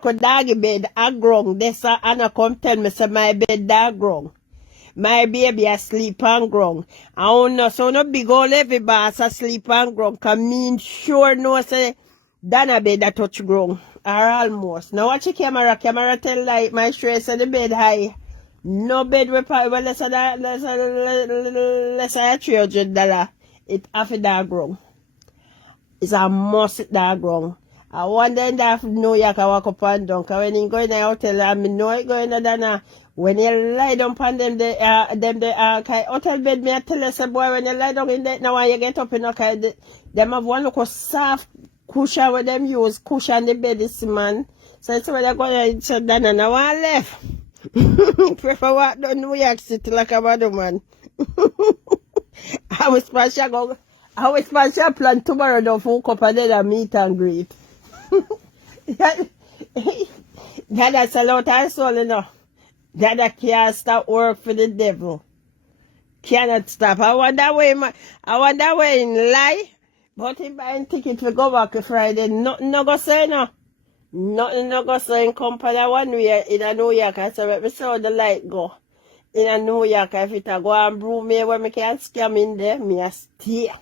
Could doggy bed a grown. This Anna come tell me say my bed that grown. My baby asleep on ground. I don't know, so no big old heavy boss asleep on ground. Cause me sure no say Donna bed that touch ground. Or almost. Now watch the camera. Camera tell like my stress say the bed high. No bed we pay well less than $300. It half a dark ground. It's a must dark ground. I wonder in that New York I walk up and down. Cause when you go in the hotel, I mean know it going to Donna. When you lie down on them hotel bed, me I tell you, say boy, when you lie down in there, now when you get up in okay, them have one look soft cushion with them use cushion the bed this man. So it's when they go and shut down and I want left. Prefer walk down New York City like a bad man. I was sponsor plan tomorrow to hook up and then a meet and greet. That's a lot of soul, you know. That can't stop work for the devil. Cannot stop. I wonder where in lie. But if buying ticket to go back Friday, nothing no go say no. Nothing no go say in company one way in a New York. I said, we saw the light go. In a New York, if it a go and brew me where me can scam in there, me a stay.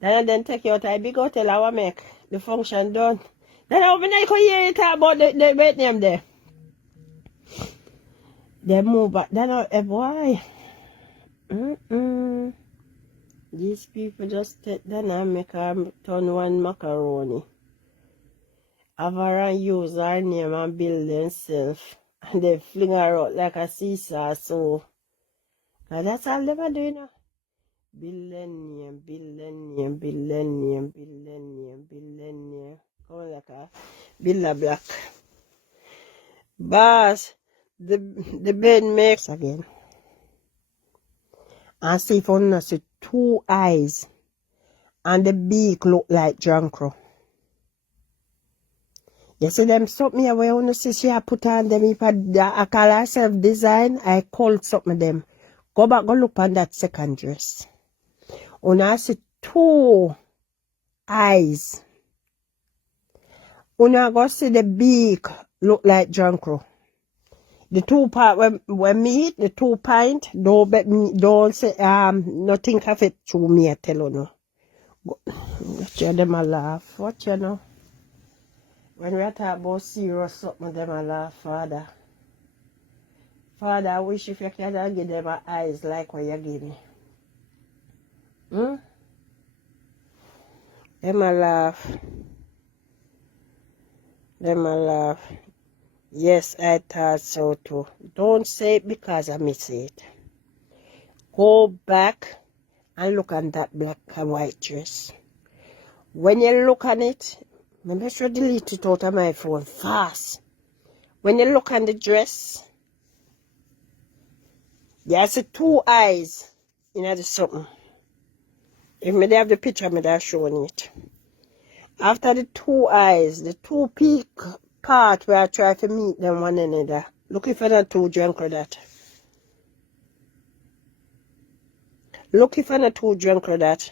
Then I then take you out a big hotel I will make the function done. Then I open I could hear you talk about the Vietnam there. They move back. They don't have why. These people just take them and make her turn one macaroni. Have her and use her name and build themselves. And they fling her out like a seesaw. So that's all they were doing now. Billion. Come like a Billa Black. Boss. The bed makes again. And see if you see two eyes and the beak look like Jankro. You see them something here where you see she put on them if I call herself design, I call something them. Go back, go look on that second dress. And I see two eyes. And I go see the beak look like Jankro. The 2 part when me eat the 2 pint, don't say nothing of it to me I tell you no. Watch them a laugh. What you know? When we talk about serious something them a laugh, Father. Father, I wish if you can give them eyes like what you give me. Them a laugh. Yes, I thought so too. Don't say it because I miss it. Go back and look on that black and white dress. When you look on it, maybe I should delete it out of my phone fast. When you look on the dress, you see 2 eyes in the something. If me have the picture, me have shown it. After the 2 eyes, the 2 peak part where I try to meet them one another. Looking for the 2 drunk or that. Looking for the 2 drunk or that.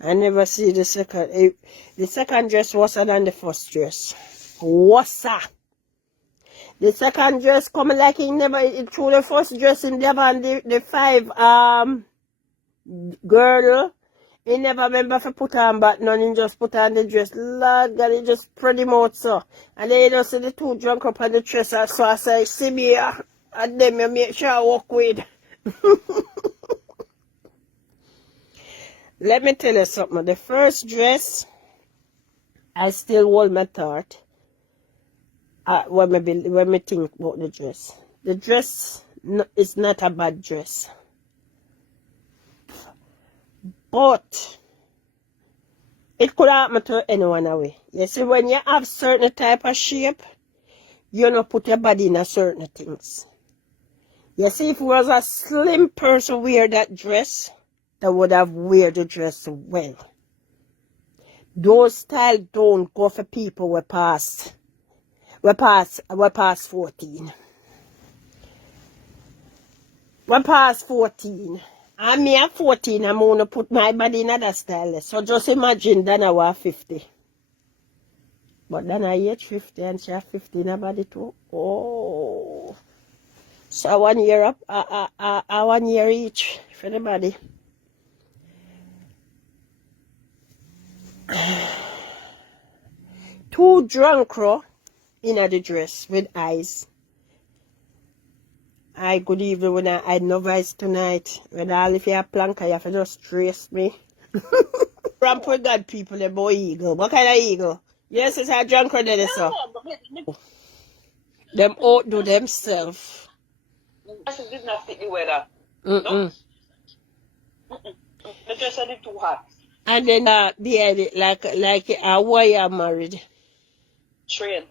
I never see the second. The second dress worse than the first dress. Worse. The second dress coming like he never through the first dress in never and the 5 girl. He never remember to put on back none, he just put on the dress. Lord God, he just spread him out so. And then you just see the 2 drunk up on the dress, so I say, see me here. And then you make sure I walk with. Let me tell you something. The first dress, I still hold my thought. When me think about the dress. The dress is not a bad dress. But it could happen to anyone away. You see, when you have certain type of shape, you don't put your body in a certain things. You see, if it was a slim person wear that dress, they would have wear the dress well. Those style don't go for people we past 14. We're past 14. And me at 14, I'm going to put my body in that style. So just imagine Donna was 50. But then I age 50 and she have 50 in her body too. Oh. So 1 year up, 1 year each for the body. Two drunk crow in the dress with eyes. Hi, good evening. When I had no voice tonight. When all if you have plank, you have to just trace me. Ramp with God people, the boy eagle. What kind of eagle? Yes, it's a drunk crow there, so. Them outdo themselves. Did not fit the weather. Mm-mm. The dress a little too hot. And then behind it like a warrior married. Train.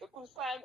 You could find